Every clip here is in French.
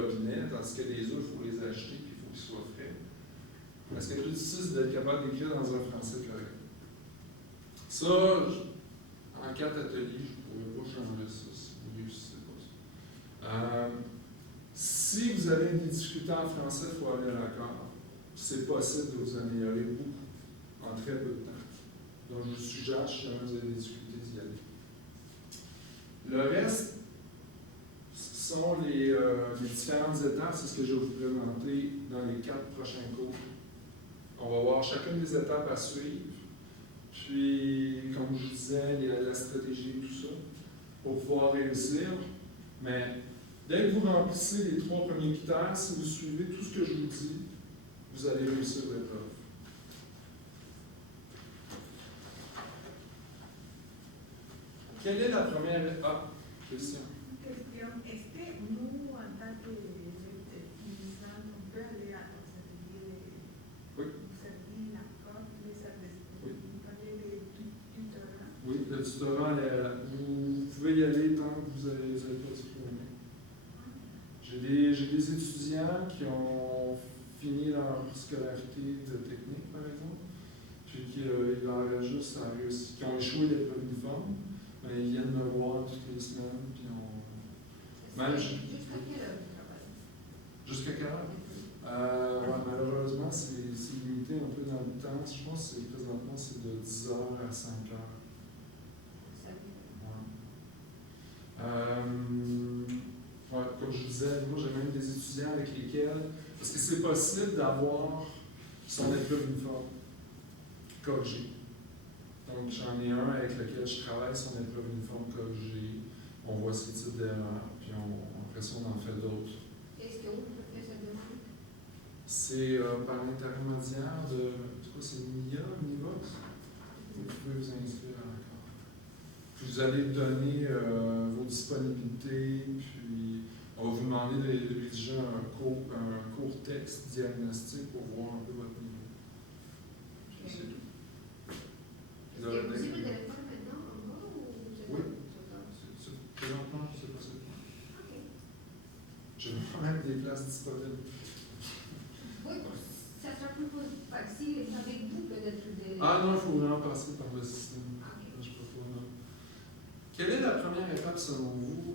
robinet, tandis que les autres, il faut les acheter, puis il faut qu'ils soient frais. Parce que le plus difficile, c'est d'être capable d'écrire dans un français correct. Ça, en 4 ateliers, je ne pourrais pas changer ça si vous ne réussissez pas ça. Si vous avez des difficultés en français, il faut aller à l'accord. C'est possible de vous améliorer beaucoup en très peu de temps. Donc, je vous suggère, si jamais vous avez des difficultés, d'y aller. Le reste sont les différentes étapes. C'est ce que je vais vous présenter dans les 4 prochains cours. On va voir chacune des étapes à suivre. Puis, comme je vous disais, la stratégie et tout ça, pour pouvoir réussir. Mais dès que vous remplissez les 3 premiers critères, si vous suivez tout ce que je vous dis, vous allez réussir l'épreuve. Quelle est la première étape? Question. Est-ce que nous, en tant qu'utilisants, on peut aller à Oui. servir l'accord, les services, Oui. les tuteurs? Oui, le tutorat, vous pouvez y aller tant que vous n'avez pas diplômé. J'ai des étudiants qui ont fini leur scolarité de technique, par exemple, puis qui leur juste à réussir, qui ont échoué l'épreuve uniforme, mais ils viennent me voir toutes les semaines, puis Jusqu'à quelle heure vous travaillez? Jusqu'à quelle heure? Ouais, malheureusement, c'est limité un peu dans le temps. Je pense que présentement, c'est de 10h à 5h. Ouais, comme je vous disais, moi j'ai même des étudiants avec lesquels, parce que c'est possible d'avoir son épreuve uniforme corrigée. Donc j'en ai un avec lequel je travaille son épreuve uniforme corrigée. On voit ces types d'erreurs, puis après ça on en fait d'autres. Est-ce qu'on peut faire cette demande? C'est par l'intermédiaire de, c'est Univox. Vous pouvez vous inscrire à l'accord. Puis vous allez donner vos disponibilités, puis on va vous demander de rédiger un court texte diagnostic pour voir un peu votre niveau. Okay. C'est tout. Est-ce que c'est possible de le faire maintenant encore ou c'est Oui. pas? Présentement, c'est possible. OK. Je vais même des places disponibles. Oui, ça sera plus facile avec vous peut-être de... Ah non, il faut vraiment passer par le système. OK. Je peux pas, non. Quelle est la première étape selon vous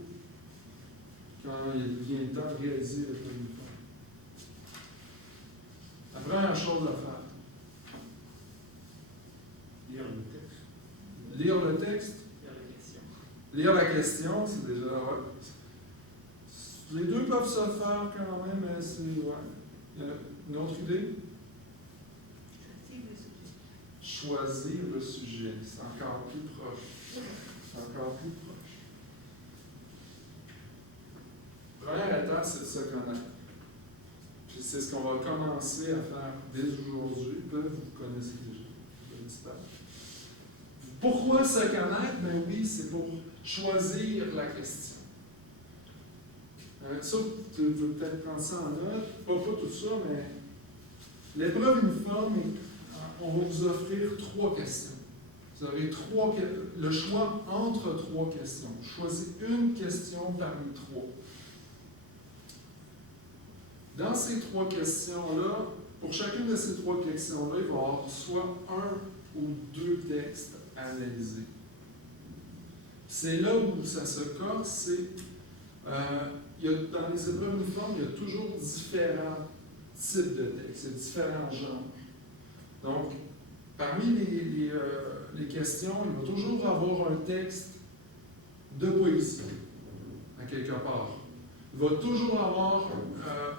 quand il vient le temps de réaliser le plan uniforme? La première chose à faire. Lire le texte. Lire le texte. Lire la question. Lire la question, c'est déjà. Ouais. Les deux peuvent se faire quand même, mais c'est. Ouais. Une autre idée? Choisir le sujet. C'est encore plus proche. C'est encore plus proche. Première étape, c'est de se connaître. Puis c'est ce qu'on va commencer à faire dès aujourd'hui. Peut-être vous connaissez déjà. Pourquoi se connaître? Ben oui, c'est pour choisir la question. Ça, vous pouvez peut-être prendre ça en note. Pas tout ça, mais l'épreuve uniforme, on va vous offrir 3 questions. Vous aurez le choix entre 3 questions. Choisissez une question parmi 3. Dans ces 3 questions-là, pour chacune de ces 3 questions-là, il va y avoir soit 1 ou 2 textes à analyser. C'est là où ça se corse, c'est dans les épreuves uniformes, il y a toujours différents types de textes, il y a différents genres. Donc, parmi les questions, il va toujours avoir un texte de poésie, à quelque part. Il va toujours avoir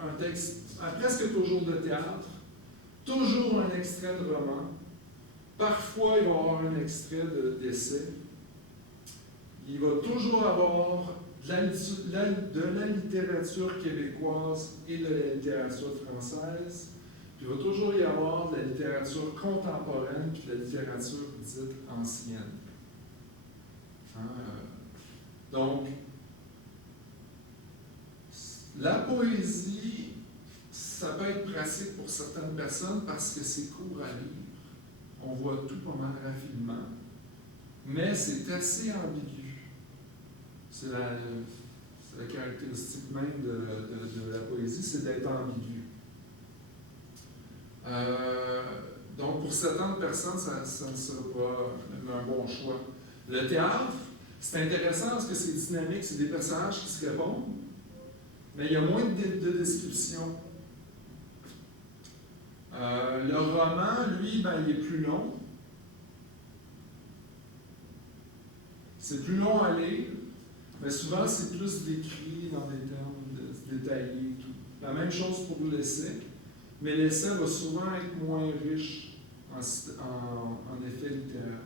un texte, presque toujours de théâtre, toujours un extrait de roman. Parfois, il va y avoir un extrait d'essai. Il va toujours avoir de la littérature québécoise et de la littérature française. Puis il va toujours y avoir de la littérature contemporaine et de la littérature dite ancienne. Donc, la poésie, ça peut être pratique pour certaines personnes parce que c'est court à lire. On voit tout pas mal rapidement. Mais c'est assez ambigu. C'est la caractéristique même de la poésie, c'est d'être ambigu. Donc, pour certaines personnes, ça ne sera pas un bon choix. Le théâtre, c'est intéressant parce que c'est dynamique, c'est des personnages qui se répondent, mais il y a moins de description. Le roman, lui, il est plus long. C'est plus long à lire, mais souvent, c'est plus décrit dans des termes détaillés. Tout. La même chose pour l'essai, mais l'essai va souvent être moins riche en effet littéraire.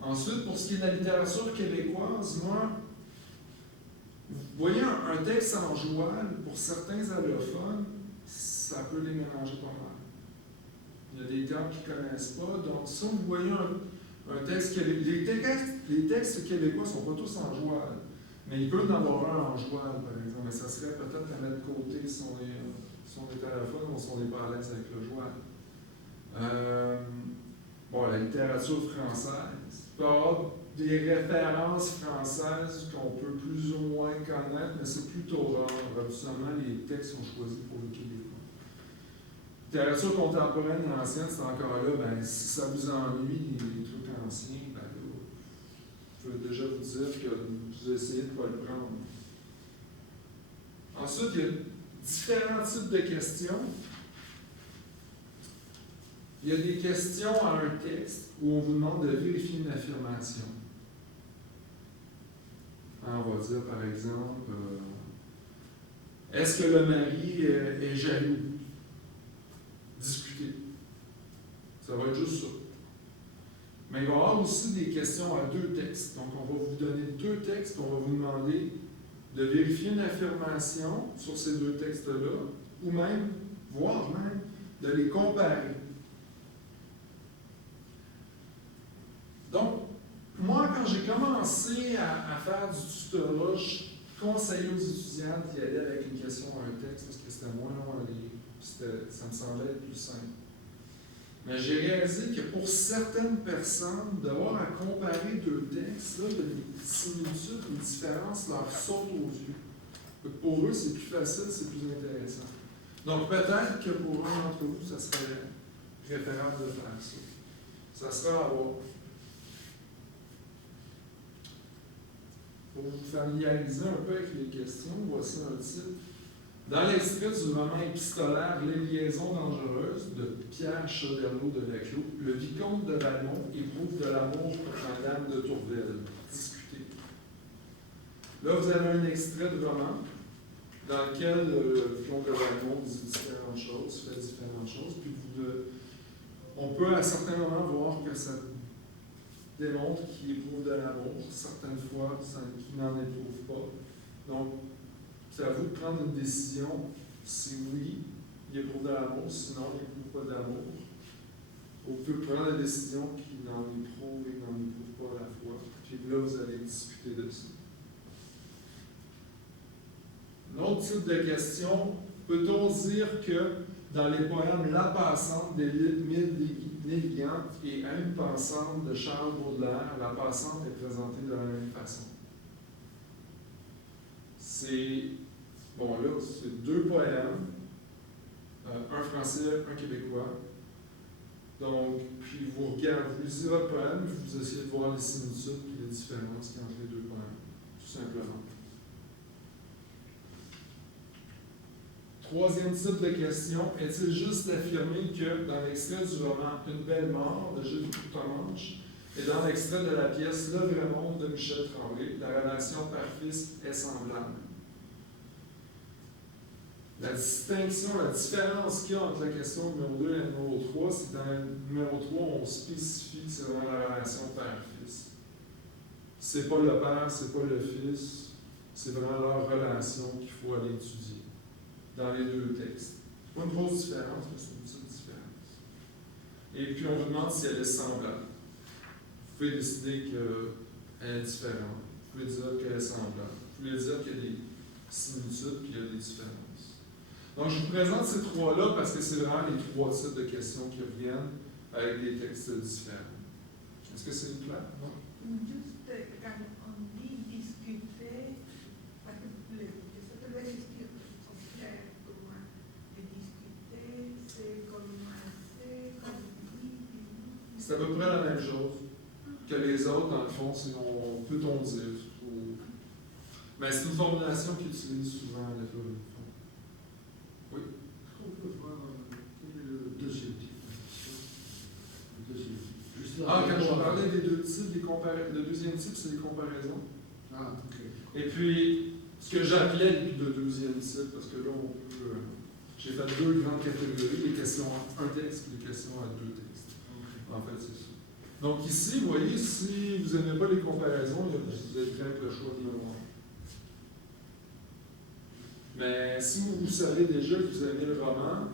Ensuite, pour ce qui est de la littérature québécoise, moi, vous voyez un texte en joual, pour certains allophones, ça peut les mélanger pas mal. Il y a des termes qu'ils ne connaissent pas, donc si vous voyez un texte québécois, les textes québécois ne sont pas tous en joual, mais il peut y en avoir un en joual, par exemple, mais ça serait peut-être à mettre de côté si on est allophone ou si on n'est pas à l'aise avec le joual. La littérature française. Il peut y avoir des références françaises qu'on peut plus ou moins connaître, mais c'est plutôt rare. Habituellement, les textes sont choisis pour le Québécois. Littérature contemporaine et ancienne, c'est encore là, si ça vous ennuie, les trucs anciens, là, je peux déjà vous dire que vous essayez de ne pas le prendre. Ensuite, il y a différents types de questions. Il y a des questions à un texte où on vous demande de vérifier une affirmation. On va dire, par exemple, est-ce que le mari est jaloux? Discuter. Ça va être juste ça. Mais il va y avoir aussi des questions à deux textes. Donc, on va vous donner deux textes, on va vous demander de vérifier une affirmation sur ces deux textes-là, ou même, voire même, de les comparer. Donc, moi, quand j'ai commencé à faire du tutorat, je conseillais aux étudiants d'y aller avec une question à un texte parce que c'était moins long à lire. Ça me semblait être plus simple. Mais j'ai réalisé que pour certaines personnes, d'avoir à comparer deux textes, là, des similitudes, des différences leur sautent aux yeux. Pour eux, c'est plus facile, c'est plus intéressant. Donc, peut-être que pour un d'entre vous, ça serait préférable de faire ça. Ça sera à voir. Pour vous familiariser un peu avec les questions, voici un titre. Dans l'extrait du roman épistolaire Les liaisons dangereuses de Pierre Choderlos de Laclos, le vicomte de Valmont éprouve de l'amour pour Madame de Tourvel. Discutez. Là, vous avez un extrait de roman dans lequel le vicomte de Valmont dit différentes choses, fait différentes choses, puis on peut à certains moments voir que ça démontre qu'il éprouve de l'amour, certaines fois qu'il n'en éprouve pas. Donc, c'est à vous de prendre une décision. Si oui, il éprouve de l'amour, sinon il n'éprouve pas d'amour. Vous pouvez prendre la décision qu'il n'en éprouve et n'en éprouve pas à la fois. Puis là, vous allez discuter de ça. Un autre type de question, peut-on dire que dans les poèmes La Passante d'Émile Nelligan et À une pensante de Charles Baudelaire, la passante est présentée de la même façon? C'est deux poèmes, un français, un québécois. Donc, puis vous lisez votre poème, vous essayez de voir les similitudes et les différences qu'il y a entre les deux poèmes, tout simplement. Troisième type de question, est-il juste d'affirmer que dans l'extrait du roman Une belle mort de Gilles Courtemanche et dans l'extrait de la pièce Le vrai monde de Michel Tremblay, la relation père-fils est semblable? La distinction, la différence qu'il y a entre la question numéro 2 et la numéro 3, c'est que dans le numéro 3, on spécifie que c'est vraiment la relation père-fils. C'est pas le père, c'est pas le fils, c'est vraiment leur relation qu'il faut aller étudier dans les deux textes. Pas une grosse différence, mais c'est une petite différence. Et puis on vous demande si elle est semblable. Vous pouvez décider qu'elle est différente. Vous pouvez dire qu'elle est semblable. Vous pouvez dire qu'il y a des similitudes et qu'il y a des différences. Donc, je vous présente ces trois-là parce que c'est vraiment les trois types de questions qui reviennent avec des textes différents. Est-ce que c'est clair? Non? Juste quand on dit discuter, C'est à peu près la même chose que les autres, dans le fond, c'est on peut-on dire. Mais c'est une formulation qu'ils utilisent souvent à l'école. Oui. Est-ce qu'on peut voir quel est le deuxième type de question? Le deuxième type. Juste Ah, la- quand je parlais des deux types, le deuxième type, c'est les comparaisons. Ah, ok. Et puis, ce que j'appelais le deuxième type, parce que là, on peut. J'ai fait deux grandes catégories, les questions à un texte et les questions à deux textes. Ok. En fait, c'est ça. Donc ici, vous voyez, si vous n'aimez pas les comparaisons, vous êtes prêt avec le choix de mémoire. Mais si vous savez déjà que vous aimez le roman,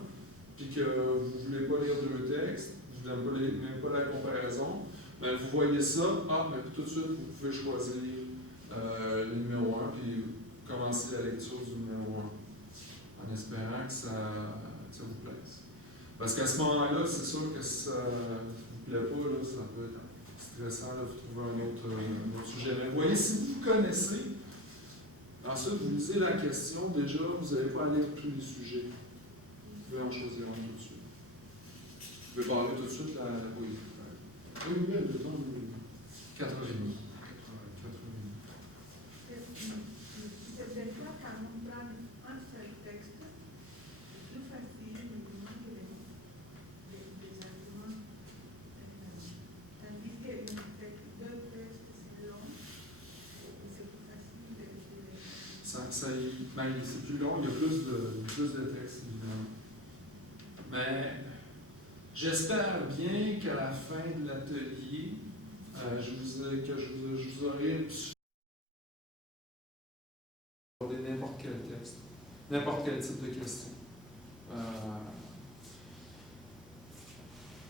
puis que vous ne voulez pas lire deux textes, vous n'aimez même pas la comparaison, ben vous voyez ça, ben tout de suite, vous pouvez choisir le numéro 1, puis commencer la lecture du numéro 1, en espérant que ça vous plaise. Parce qu'à ce moment-là, c'est sûr que si ça ne vous plaît pas, là, ça peut être stressant de trouver un autre sujet. Mais vous voyez, si vous connaissez, ensuite vous lisez la question, déjà, vous n'allez pas aller tous les sujets. Vous pouvez en choisir un tout de suite. Vous pouvez parler tout de suite à oui. Oui, mais le temps de 4h30. Des fois, quand on prend un seul texte, c'est plus facile de que des arguments. Tandis que deux textes, c'est long, et c'est plus facile de C'est plus long, il y a plus de textes, évidemment. Mais j'espère bien qu'à la fin de l'atelier, je vous aurai aborder n'importe quel texte, n'importe quel type de question.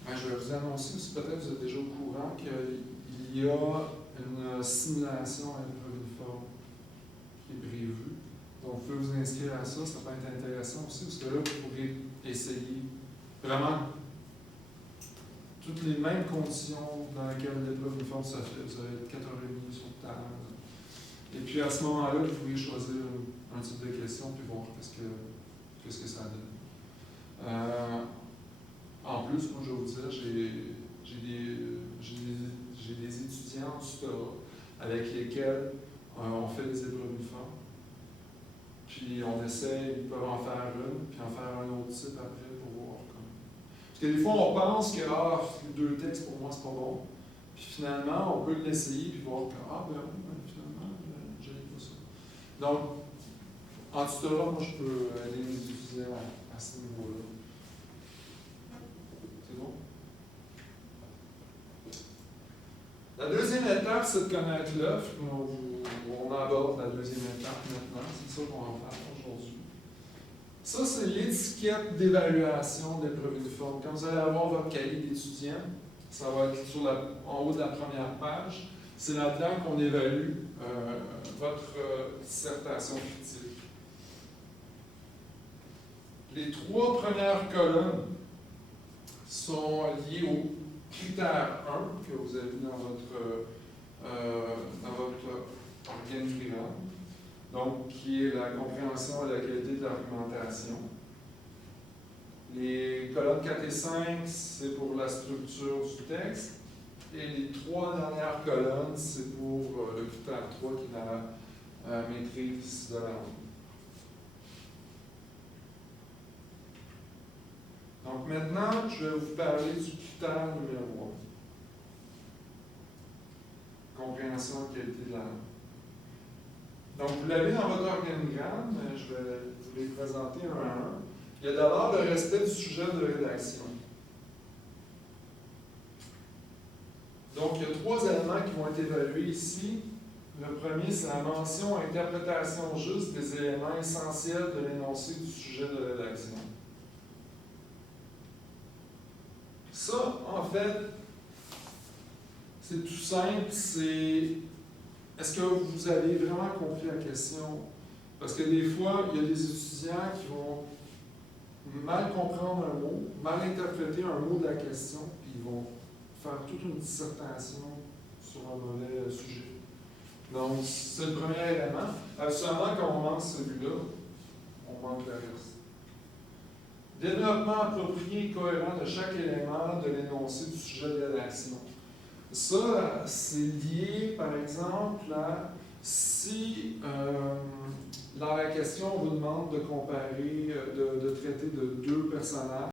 Je vais vous annoncer aussi, peut-être vous êtes déjà au courant, qu'il y a une simulation à l'épreuve uniforme qui est prévue. Donc, vous pouvez vous inscrire à ça, ça peut être intéressant aussi, parce que là, vous pourrez essayer vraiment toutes les mêmes conditions dans lesquelles l'épreuve uniforme se fait. Vous allez être 4h30 sur table. Et puis à ce moment-là, vous pouvez choisir un type de question puis voir qu'est-ce que ça donne. En plus, moi je vais vous dire, j'ai des étudiants en tutorat avec lesquels on fait des épreuves uniformes. Puis on essaie, ils peuvent en faire une, puis en faire un autre type après pour voir comment. Parce que des fois, on pense que deux textes pour moi, c'est pas bon. Puis finalement, on peut l'essayer puis voir que finalement, j'aime pas ça. Donc, en tutorat, moi, je peux aider les étudiants à ce niveau-là. C'est bon? La deuxième étape, c'est de connaître l'œuvre. On aborde la deuxième étape maintenant. C'est ça qu'on va faire aujourd'hui. Ça, c'est l'étiquette d'évaluation de l'épreuve uniforme. Quand vous allez avoir votre cahier d'étudiant, ça va être en haut de la première page. C'est là-dedans qu'on évalue votre dissertation critique. Les trois premières colonnes sont liées au critère 1 que vous avez dans votre organigramme, donc qui est la compréhension et la qualité de l'argumentation. Les colonnes 4 et 5, c'est pour la structure du texte. Et les trois dernières colonnes, c'est pour le critère 3 qui est la maîtrise de la langue. Donc maintenant, je vais vous parler du critère numéro 1. Compréhension et qualité de la langue. Donc vous l'avez dans votre organigramme, je vais vous les présenter un à un. Il y a d'abord le respect du sujet de rédaction. Donc, il y a trois éléments qui vont être évalués ici. Le premier, c'est la mention interprétation juste des éléments essentiels de l'énoncé du sujet de rédaction. Ça, en fait, c'est tout simple, c'est est-ce que vous avez vraiment compris la question? Parce que des fois, il y a des étudiants qui vont mal comprendre un mot, mal interpréter un mot de la question, puis ils vont faire toute une dissertation sur un mauvais sujet. Donc, c'est le premier élément. Absolument, quand on manque celui-là, on manque le reste. Développement approprié et cohérent de chaque élément de l'énoncé du sujet de rédaction. Ça, c'est lié, par exemple, à si dans la question, on vous demande de comparer, de traiter de deux personnages.